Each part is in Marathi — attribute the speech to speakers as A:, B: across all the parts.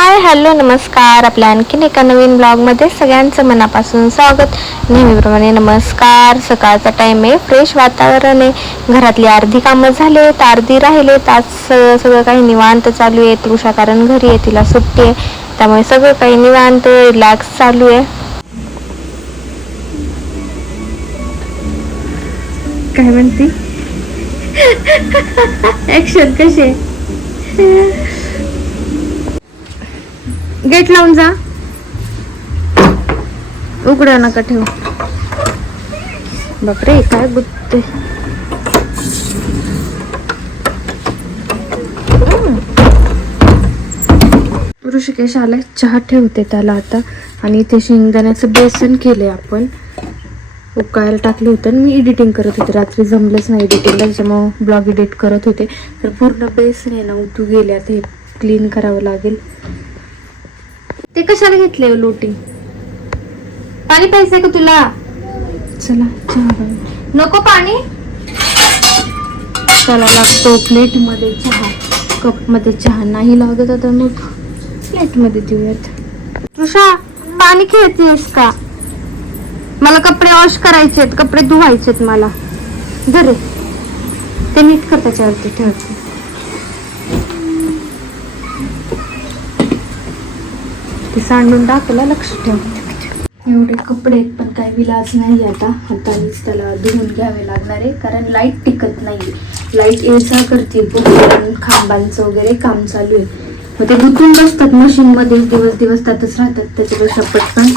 A: हाय हॅलो नमस्कार. आपल्या आणखीन एका नवीन ब्लॉगमध्ये सगळ्यांचं मनापासून स्वागत. नेहमीप्रमाणे नमस्कार. सकाळचा टाईम आहे. फ्रेश वातावरण आहे. घरातली अर्धी कामं झालेत अर्धी राहिलेत आज स- सगळं काही निवांत चालू आहे. तृषा कारण घरी आहे. तिला सुट्टी आहे. त्यामुळे सगळं काही निवांत रिलॅक्स चालू आहे. काय म्हणते? ऍक्शन कशी गेट लावून जा. उघड नका ठेवू. बापरे काय बुद्ध. ऋषिकेश आलाय चहा ठेवते त्याला आता. आणि इथे शेंगदाण्याचं बेसन केले आपण. उकायला टाकलं होतं आणि मी एडिटिंग करत होते. रात्री जमलंच नाही एडिटिंगला त्याच्यामुळं ब्लॉग एडिट करत होते. तर पूर्ण बेसन आहे ना उतू गेले. आता हे क्लीन करावं लागेल. ते कशाला घेतले हो लोटी? पाणी प्यायचंय का तुला? चला चहा. नको पाणी? चला लागतो प्लेटमध्ये चहा. कपमध्ये चहा नाही लागत आता मग. प्लेटमध्ये देऊयात. तुषा पाणी खेळतेस का? मला कपडे वॉश करायचे आहेत कपडे धुवायचे आहेत मला जरे ते नीट कर त्याच्यावरती ठेवते ते सांडून टाकायला लक्ष ठेव. एवढे कपडे आहेत, पण काही विलाज नाही आता. हातानेच त्याला धुवून घ्यावे लागणार आहे कारण लाइट टिकत नाही लाइट येसा करते पण खांबांचं वगैरे काम चालू आहे. मग ते गुतून बसतात मशीनमध्ये दिवस दिवस त्यातच राहतात. त्याच्यापेक्षा पटकन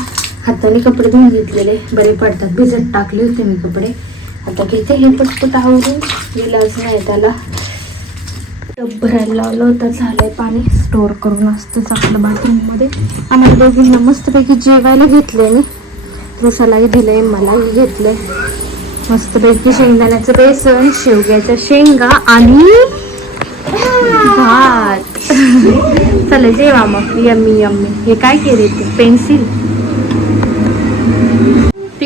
A: हाताने कपडे धुवून घेतलेले बरे पडतात. भिजत टाकले होते मी कपडे. आता घेते हे पटपट आवरून. विलाज नाही त्याला. टब भरायला लावलं होतं झालंय पाणी. स्टोअर करून असतंच आपलं बाथरूममध्ये आम्हाला दोघींना मस्तपैकी जेवायला घेतलंय मी. तृषालाही दिलंय मलाही घेतलंय. मस्तपैकी शेंगदाण्याचं बेसन शेवग्याच्या शेंगा आणि भात. चला जेवा मग. Yummy yummy. हे काय केले ते? पेन्सिल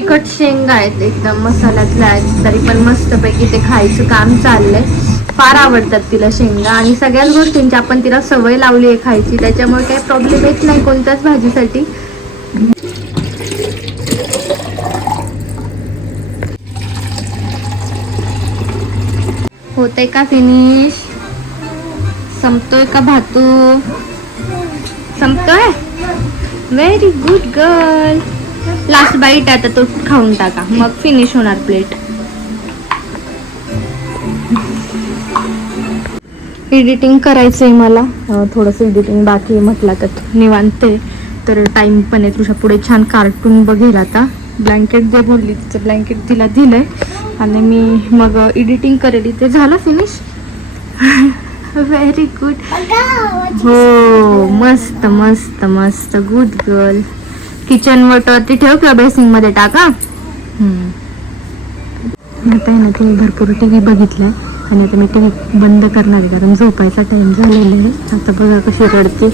A: तिखट शेंगा आहेत एकदम मसाल्यातल्या आहेत तरी पण मस्तपैकी ते खायचं काम चाललंय. फार आवडतात तिला शेंगा आणि सगळ्याच गोष्टींची आपण तिला सवय लावली आहे खायची त्याच्यामुळे काही प्रॉब्लेम येत नाही कोणत्याच भाजीसाठी. होतंय का फिनिश संपतोय का भातू? संपतोय? Very good girl last bite आता तो खाऊन टाका. मग फिनिश होणार प्लेट एडिटिंग करायचं आहे मला थोडंसं एडिटिंग बाकी आहे म्हटलं तर. निवांत आहे. तर टाइम पण आहे तुझ्या पुढे. छान कार्टून बघेल आता. ब्लँकेट दे बोलली तिचं ब्लँकेट तिला दिलंय. आणि मी मग एडिटिंग करेल. इथे झालं फिनिश व्हेरी गुड हो मस्त मस्त मस्त. गुड गर्ल किचन वरती ठेव किंवा बेसिंगमध्ये टाका हम्म. आता आहे ना तुम्ही भरपूर टी व्ही बघितलाय आणि आता मी टी व्ही बंद करणार आहे कारण झोपायचा टाइम झालेला आहे. आता बघा कशी रडते.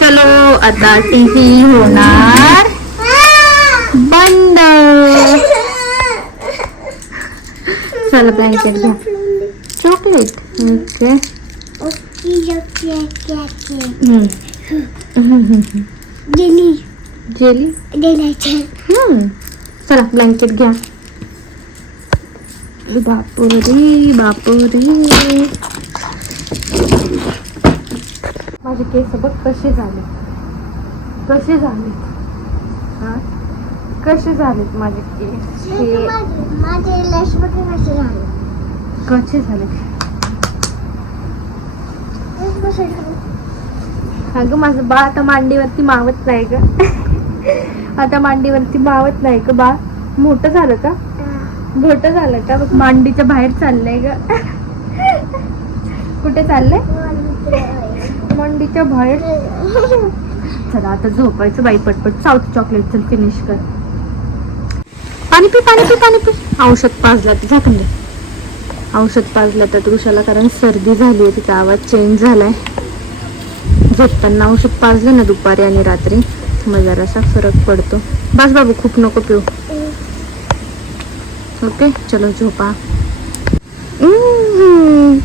A: चलो आता टी व्ही होणार. बंद. चला ब्लँकेट घ्या. चॉकलेट ओके जेली हम्म चला ब्लँकेट घ्या बापुरी बापुरी माझे केस बघ कसे झाले कसे झाले हा कसे झालेत माझे केस हे कसे झाले अगं माझं बा आता मांडीवरती मावत नाही ग. आता मांडीवरती मावत नाही ग बा. मोठं झालं का? मोठं झालं का? बघ मांडीच्या बाहेर चाललंय ग. कुठे चाललंय? मांडीच्या बाहेर. चला आता झोपायचं बाई पटपट. साऊथ चॉकलेट चल फिनिश कर. पाणी पी पाणी पी पाणी पी. औषध पाजला तर झाकून दे औषध पाजलं तर तुषाला कारण सर्दी झाली होती तिचा आवाज चेंज झालाय. झोपताना औषध पाजलं ना दुपारी आणि रात्री मग जरासा फरक पडतो. बस बाबू खूप नको पिऊ. ओके चलो झोपा.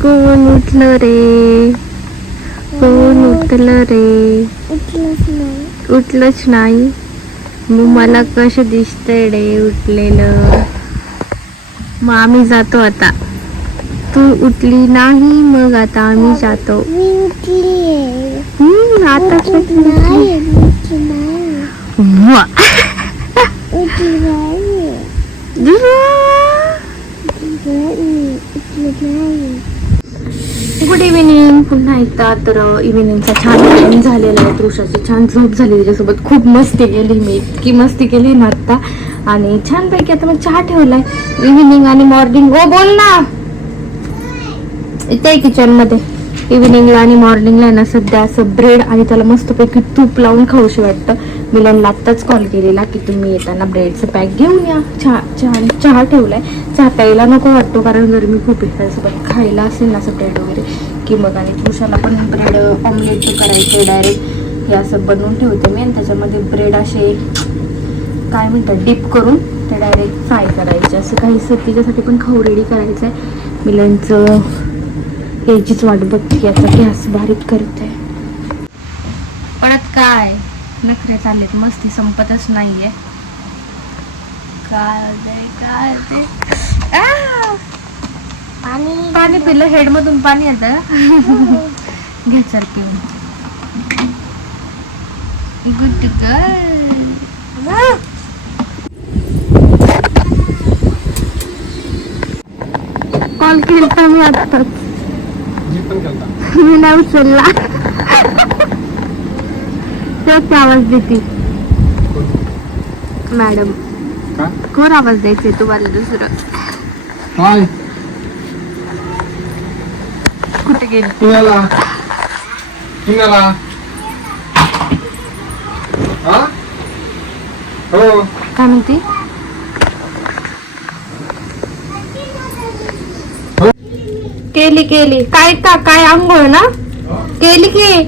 A: कोण उठलं रे? कोण उठलं रे?
B: उठलच नाही
A: उठलंच नाही. मग मला कसं दिसतंय रे उठलेलं? मग आम्ही जातो आता. तू उठली नाही मग आता आम्ही जातो. हम्म,
B: नाही.
A: गुड इव्हिनिंग पुन्हा एकदा तर इव्हिनिंगचा छान टाइम झालेला आहे. तृषाची छान झोप झाली. त्याच्यासोबत खूप मस्ती केली मी. इतकी मस्ती केली ना आत्ता आणि छानपैकी आता मग चहा ठेवलाय. इव्हिनिंग आणि मॉर्निंग ओ बोल ना. इथे किचनमध्ये इव्हिनिंगला आणि मॉर्निंगला ना सध्या असं ब्रेड आणि त्याला मस्तपैकी तूप लावून खाऊशी वाटतं. मिलनला आत्ताच कॉल केलेला की तुम्ही येताना ब्रेडचं पॅक घेऊन या. चहा चहा चहा ठेवला आहे चहा प्यायला नको वाटतो कारण गरमी खूप आहे त्यासोबत खायला असेल ना असं ब्रेड वगैरे की मग आणि पुरुषाला पण ब्रेड ऑमलेट करायचं डायरेक्ट हे असं बनवून ठेवते मी आणि त्याच्यामध्ये ब्रेड असे काय म्हणतात डिप करून ते डायरेक्ट फ्राय करायचे. असं काही तिच्यासाठी पण खाऊ रेडी करायचं आहे मिलनचं यायचीच वाट बघते आता गॅस बारीक करते. परत काय? नखरे चाललेत मस्ती संपतच नाहीये. काय होतंय, काय होतंय? आ!
B: आणि
A: पाणी पिलं. हेड मधून पाणी येतं. घे चल पिऊन. गुड गर्ल कॉल केला मी आत्ताच.
C: मी
A: नाही उचलला तेच आवाज देते. मॅडम. कोण आवाज द्यायचे तुम्हाला दुसरं?
C: काय?
A: कुठे गेली?
C: पुण्याला. हा? हो.
A: काय म्हणते? केली केली. काय का काय आंघोळ ना? केली की?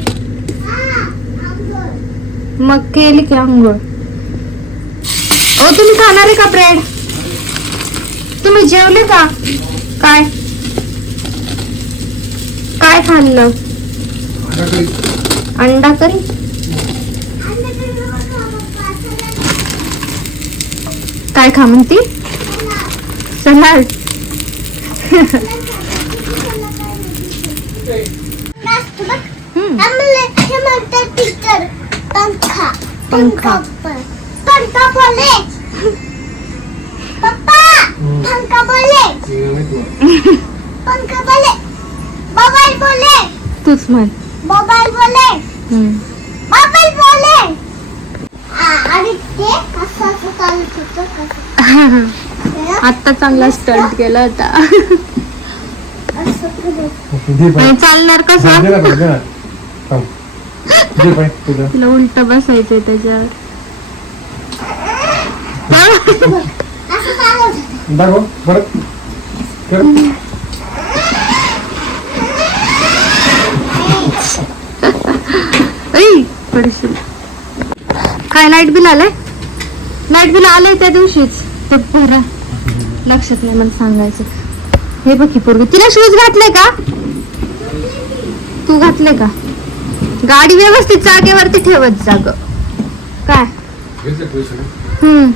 A: मग केली की आंघोळ. ओ तुम्ही खाणार आहे का ब्रेड? तुम्ही जेवले का? काय? काय खाल्लं? अंडा करी? काय खा म्हणती? सलाड हम्म.
B: आम्हाला हे म्हणतात टीचर पंखा.
A: पंखा.
B: पंखा बोले. पप्पा पंखा बोले. पंखा बोले. मोबाईल बोले.
A: तूच म्हण.
B: मोबाईल बोले. मोबाईल बोले. आणि ते असं असं चालत होतं कसं?
A: आत्ता चांगला स्टंट केला होता. चालणार कसं? तिला उलट बसायचंय त्याच्यावर.
C: दाखव परत कर.
A: ऐ, पडशील. काय लाइट बिल आलंय? लाइट बिल आलंय त्या दिवशीच. ते भरा लक्षात नाही मला सांगायचं. हे बघ ही पोरगी. तिला शूज घातले का? तू घातले का? गाडी व्यवस्थित जागेवरती ठेवत जाग काय? हम्म.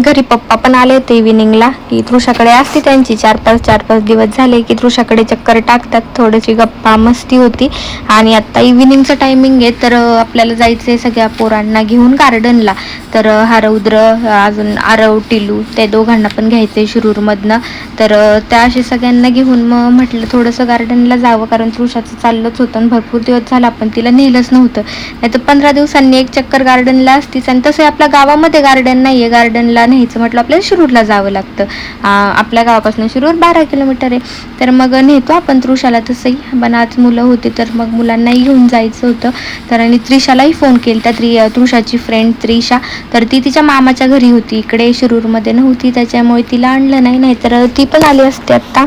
A: घरी पप्पा पण आले होते इव्हिनिंगला की तृषाकडे असते त्यांची. चार पाच चार पाच दिवस झाले की तृषाकडे चक्कर टाकतात. थोडीशी गप्पा मस्ती होती. आणि आत्ता इव्हिनिंगचं टायमिंग आहे तर आपल्याला जायचं आहे सगळ्या पोरांना घेऊन गार्डनला तर हरौद्र अजून आरव टिलू त्या दोघांना पण घ्यायचं आहे शिरूरमधनं. तर त्या असे सगळ्यांना घेऊन मग म्हटलं थोडंसं गार्डनला जावं कारण तृषाचं चाललंच होतं आणि भरपूर दिवस झाला पण तिला नेलंच नव्हतं. नाही तर पंधरा दिवसांनी एक चक्कर गार्डनला असतीच आणि तसं आपल्या गावामध्ये गार्डन नाही आहे गार्डनला न्यायचं म्हटलं आपल्याला शिरूरला जावं लागतं. आपल्या गावापासून शिरूर बारा किलोमीटर आहे. तर मग नेतो आपण तृषाला तसंही. पण आज मुलं होती तर मग मुलांनाही घेऊन जायचं होतं. तर आणि त्रिशालाही फोन केला त्रि तृषाची फ्रेंड त्रिशा तर ती तिच्या मामाच्या घरी होती. इकडे शिरूरमध्ये नव्हती. त्याच्यामुळे तिला आणलं नाही. नाही तर ती पण आली असते आत्ता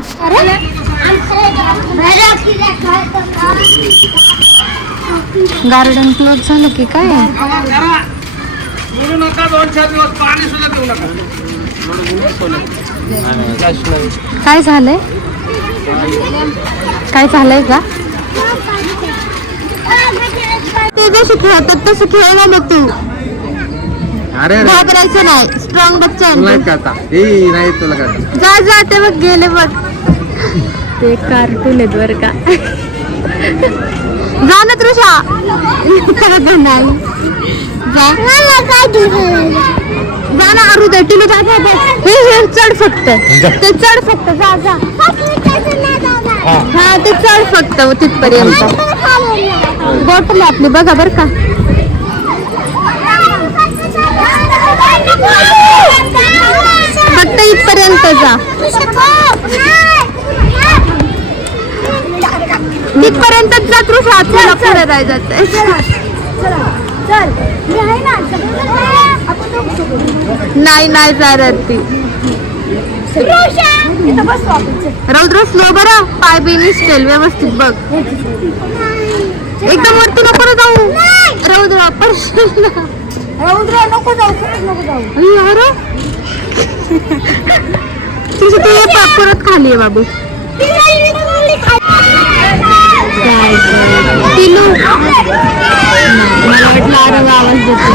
A: गार्डन क्लोज झालं की काय?
C: नका दोन चार दिवस पाणी सुद्धा देऊ नका.
A: काय झालंय? काय झालंय का? जशी खेळतात तसं मग तू
C: अरे
A: घाबरायचं नाही स्ट्रॉंग बच्चा आहे
C: नाही तुला.
A: तू. जा जा ते बघ गेले बघ. ते कार्टून आहेत बरं का. जा ना तृषा. नाही. जा ना अरू दे. टिलू जा जा जा. हे हे चढ फक्त. ते चढ फक्त जा जा.
C: हा.
A: हा ते चढ फक्त तिथपर्यंत. बॉटल आपली बघा बरं का. फक्त इथपर्यंत जा. तिथपर्यंतच जा तृषा चला पुढे जात. नाही नाही जाणार ती. रौद्र स्लो बरं. पाय बी निसटेल व्यवस्थित बघ. एकदम वरती नको जाऊ. रौद्र पडशील ना.
B: नको जाऊ खरंच नको जाऊ.
A: अय्यो, अरे. तुझं तू परत खाली आहे बाबू. पिलू. आवाज देते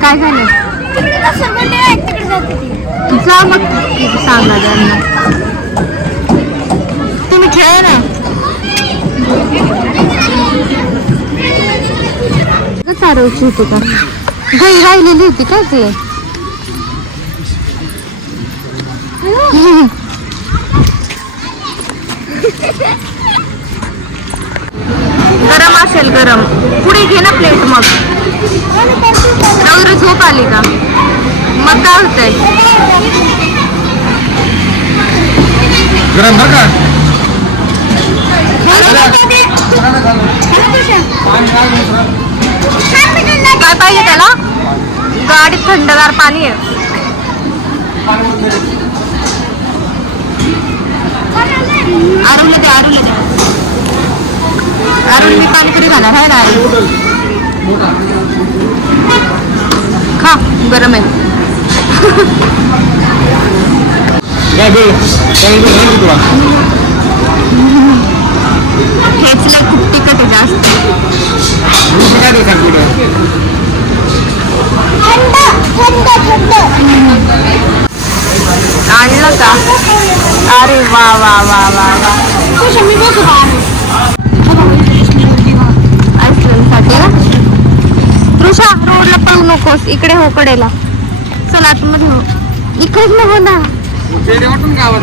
A: काय झालं? जा मग. सांगा त्यांना. तुम्ही खेळा ना. चारवची होती का? गाई राहिलेली होती का ते? गरम असेल गरम. पुढे घे ना प्लेट मग. रौद्र झोप आली का? मग काय होतंय?
C: गरम बरं का?
A: काय पाहिजे त्याला? गाडीत थंडगार पाणी आहे. आरुला दे आरुला दे. आरुल मी पाणीपुरी खाणार आहे ना आई खा गरम आहे. खेचलं खूप तिखट आहे जास्त. आणलं का? अरे वा वा वा वा वा. नकोस इकडे हो कडेला. चला आतमध्ये हो. इकडेच नको ना.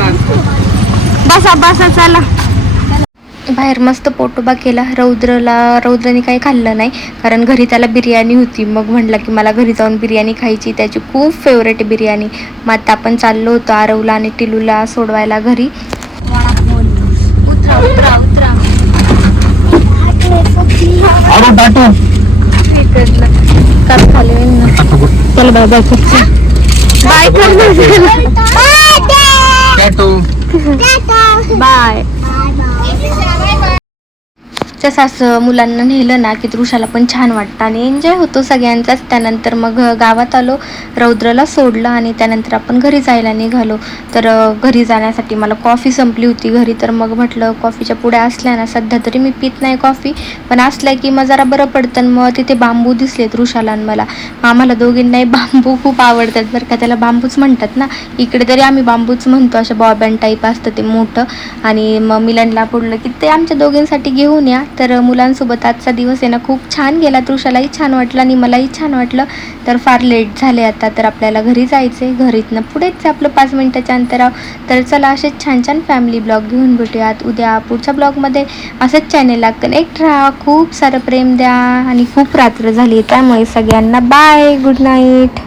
C: आज
A: बसा बसा चला. बाहेर मस्त पोटोबा केला. रौद्रला रौद्रने काही खाल्लं नाही कारण घरी त्याला बिर्याणी होती. मग म्हटलं की मला घरी जाऊन बिर्याणी खायची त्याची खूप फेवरेट बिर्याणी. मग आता आपण चाललो होतो आरवला आणि टिलूला सोडवायला घरी. उतरा उतरा उतरा.
C: अरे टाटू
A: काल खाली होईल ना चल बाय बाय बाय कर
C: टाटू
A: असं मुलांना नेलं ना की तृषाला पण छान वाटतं आणि एन्जॉय होतो सगळ्यांचाच. त्यानंतर मग गावात आलो रौद्रला सोडलं आणि त्यानंतर आपण घरी जायला निघालो. तर घरी जाण्यासाठी मला कॉफी संपली होती घरी. तर मग म्हटलं कॉफीच्या पुड्या असल्या ना सध्या तरी मी पित नाही कॉफी पण असल्या की मग जरा बरं पडतं आणि मग तिथे बांबू दिसले तृषाला आणि मला. आम्हाला दोघींनाही बांबू खूप आवडतात बरं का. त्याला बांबूच म्हणतात ना. इकडे तरी आम्ही बांबूच म्हणतो असं बॉबॅन टाईप असतं ते मोठं. आणि मग मिलनला बोललं की ते आमच्या दोघींसाठी घेऊन या. तर मुलांसोबत आजचा दिवस आहे ना खूप छान गेला. तृषालाही छान वाटलं आणि मलाही छान वाटलं. तर फार लेट झाले आता तर आपल्याला घरी जायचे घरीतनं पुढेच आपलं पाच मिनटाच्या अंतरावर. तर चला असेच छान छान फॅमिली ब्लॉग घेऊन भेटूयात. उद्या पुढच्या ब्लॉगमध्ये असंच चॅनेलला कनेक्ट राहा. खूप सारं प्रेम द्या आणि खूप रात्र झाली त्यामुळे सगळ्यांना बाय गुड नाईट